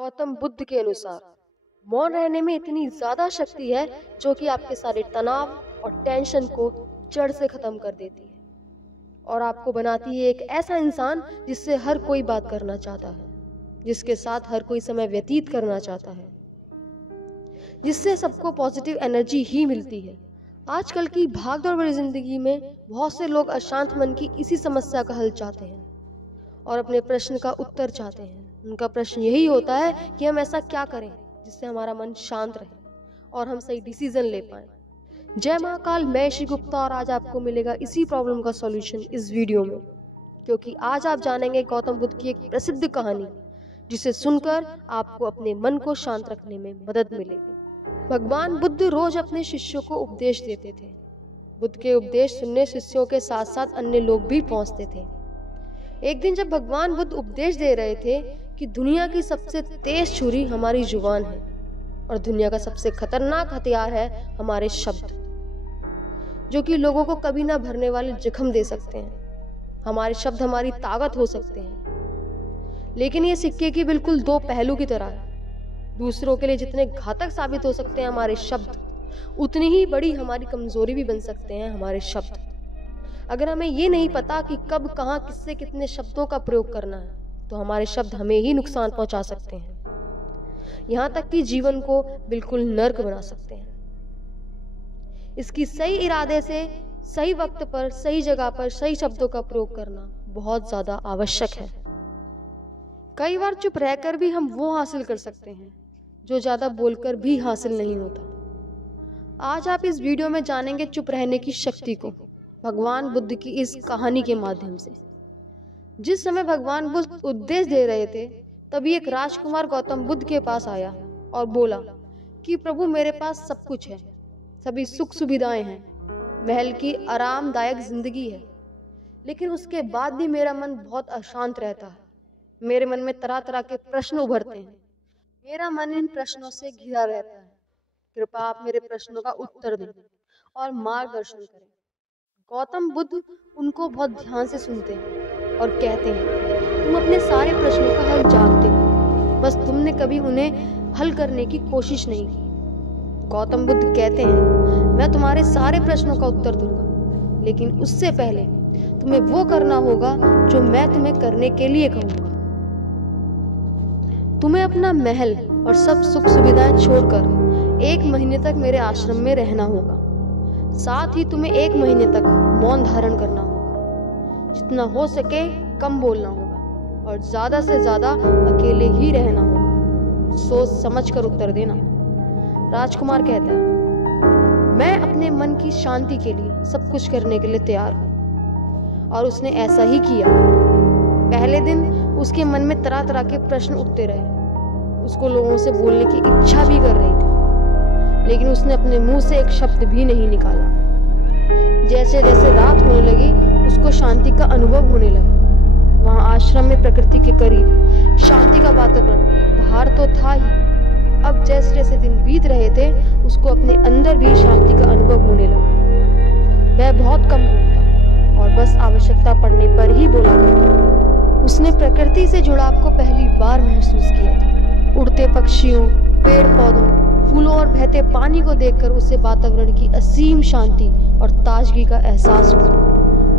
गौतम बुद्ध के अनुसार मौन रहने में इतनी ज्यादा शक्ति है जो कि आपके सारे तनाव और टेंशन को जड़ से खत्म कर देती है और आपको बनाती है एक ऐसा इंसान जिससे हर कोई बात करना चाहता है, जिसके साथ हर कोई समय व्यतीत करना चाहता है, जिससे सबको पॉजिटिव एनर्जी ही मिलती है। आजकल की भागदौड़ भरी जिंदगी में बहुत से लोग अशांत मन की इसी समस्या का हल चाहते हैं और अपने प्रश्न का उत्तर चाहते हैं। उनका प्रश्न यही होता है कि हम ऐसा क्या करें जिससे हमारा मन शांत रहे और हम सही डिसीजन ले पाए। जय महाकाल, मैं श्री गुप्ता और आज आपको मिलेगा इसी प्रॉब्लम का सॉल्यूशन इस वीडियो में, क्योंकि आज आप जानेंगे गौतम बुद्ध की एक प्रसिद्ध कहानी जिसे सुनकर आपको अपने मन को शांत रखने में मदद मिलेगी। भगवान बुद्ध रोज अपने शिष्यों को उपदेश देते थे। बुद्ध के उपदेश सुनने शिष्यों के साथ साथ अन्य लोग भी पहुंचते थे। एक दिन जब भगवान बुद्ध उपदेश दे रहे थे कि दुनिया की सबसे तेज छुरी हमारी जुबान है और दुनिया का सबसे खतरनाक हथियार है हमारे शब्द, जो कि लोगों को कभी ना भरने वाले जख्म दे सकते हैं। हमारे शब्द हमारी ताकत हो सकते हैं, लेकिन ये सिक्के की बिल्कुल दो पहलू की तरह है। दूसरों के लिए जितने घातक साबित हो सकते हैं हमारे शब्द, उतनी ही बड़ी हमारी कमजोरी भी बन सकते हैं हमारे शब्द। अगर हमें ये नहीं पता कि कब, कहाँ, किससे कितने शब्दों का प्रयोग करना है, तो हमारे शब्द हमें ही नुकसान पहुंचा सकते हैं, यहाँ तक कि जीवन को बिल्कुल नर्क बना सकते हैं। इसकी सही इरादे से सही वक्त पर, सही जगह पर सही शब्दों का प्रयोग करना बहुत ज्यादा आवश्यक है। कई बार चुप रहकर भी हम वो हासिल कर सकते हैं जो ज्यादा बोलकर भी हासिल नहीं होता। आज आप इस वीडियो में जानेंगे चुप रहने की शक्ति को भगवान बुद्ध की इस कहानी के माध्यम से। जिस समय भगवान बुद्ध उपदेश दे रहे थे, तभी एक राजकुमार गौतम बुद्ध के पास आया और बोला कि प्रभु, मेरे पास सब कुछ है, सभी सुख सुविधाएं हैं, महल की आरामदायक जिंदगी है, लेकिन उसके बाद भी मेरा मन बहुत अशांत रहता है। मेरे मन में तरह तरह के प्रश्न उभरते हैं। मेरा मन इन प्रश्नों से घिरा रहता है। कृपया आप मेरे प्रश्नों का उत्तर दें और मार्गदर्शन करें। गौतम बुद्ध उनको बहुत ध्यान से सुनते हैं और कहते हैं, तुम अपने सारे प्रश्नों का हल जानते हो, बस तुमने कभी उन्हें हल करने की कोशिश नहीं की। गौतम बुद्ध कहते हैं, मैं तुम्हारे सारे प्रश्नों का उत्तर दूंगा, लेकिन उससे पहले तुम्हें वो करना होगा जो मैं तुम्हें करने के लिए कहूंगा। तुम्हें अपना महल और सब सुख सुविधाएं छोड़कर 1 महीने तक मेरे आश्रम में रहना होगा। साथ ही तुम्हें 1 महीने तक मौन धारण करना होगा। जितना हो सके कम बोलना होगा और ज्यादा से ज्यादा अकेले ही रहना होगा। सोच समझ कर उत्तर देना। राजकुमार कहता है, मैं अपने मन की शांति के लिए सब कुछ करने के लिए तैयार हूँ। और उसने ऐसा ही किया। पहले दिन उसके मन में तरह तरह के प्रश्न उठते रहे। उसको लोगों से बोलने की इच्छा भी कर रही थी, लेकिन उसने अपने मुंह से एक शब्द भी नहीं निकाला। जैसे जैसे रात होने लगी, उसको शांति का अनुभव होने लगा। वहां आश्रम में प्रकृति के करीब शांति का वातावरण बाहर तो था ही, अब जैसे जैसे दिन बीत रहे थे, उसको अपने अंदर भी शांति का अनुभव होने लगा। वह बहुत कम बोलता और बस आवश्यकता पड़ने पर ही बोला करता। उसने प्रकृति से जुड़ाव को पहली बार महसूस किया था। उड़ते पक्षियों, पेड़ पौधों, फूलों और बहते पानी को देखकर उसे वातावरण की असीम शांति और ताजगी का एहसास हुआ।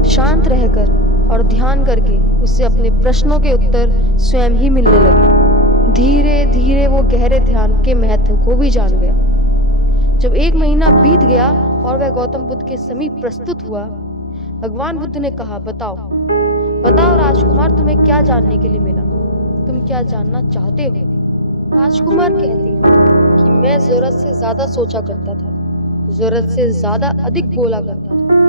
शांत रहकर और ध्यान करके उसे अपने प्रश्नों के उत्तर स्वयं ही मिलने लगे। धीरे धीरे वो गहरे ध्यान के महत्व को भी जान गया। जब 1 महीना बीत गया और वह गौतम बुद्ध के समीप प्रस्तुत हुआ, भगवान बुद्ध ने कहा, बताओ राजकुमार, तुम्हें क्या जानने के लिए मिला? तुम क्या जानना चाहते हो? राजकुमार कहते हैं कि मैं जरूरत से ज्यादा सोचा करता था, जरूरत से ज्यादा अधिक बोला करता था।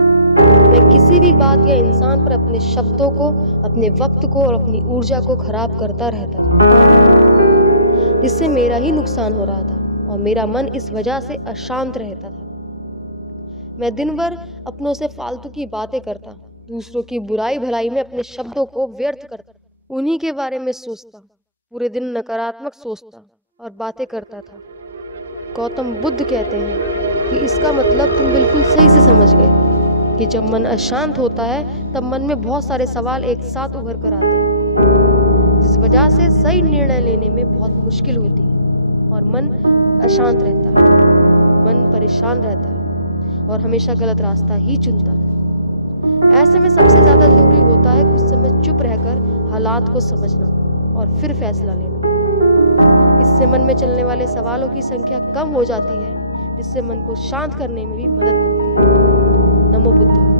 मैं किसी भी बात या इंसान पर अपने शब्दों को, अपने वक्त को और अपनी ऊर्जा को खराब करता रहता था, जिससे मेरा ही नुकसान हो रहा था और मेरा मन इस वजह से अशांत रहता था। मैं दिन भर अपनों से फालतू की बातें करता, दूसरों की बुराई भलाई में अपने शब्दों को व्यर्थ करता, उन्हीं के बारे में सोचता, पूरे दिन नकारात्मक सोचता और बातें करता था। गौतम बुद्ध कहते हैं कि इसका मतलब तुम बिल्कुल सही से समझ गए कि जब मन अशांत होता है तब मन में बहुत सारे सवाल एक साथ उभर कर आते हैं, जिस वजह से सही निर्णय लेने में बहुत मुश्किल होती है और मन अशांत रहता है, मन परेशान रहता है और हमेशा गलत रास्ता ही चुनता है। ऐसे में सबसे ज्यादा जरूरी होता है कुछ समय चुप रहकर हालात को समझना और फिर फैसला लेना। इससे मन में चलने वाले सवालों की संख्या कम हो जाती है, जिससे मन को शांत करने में भी मदद मिलती है। नमो बुद्धाय।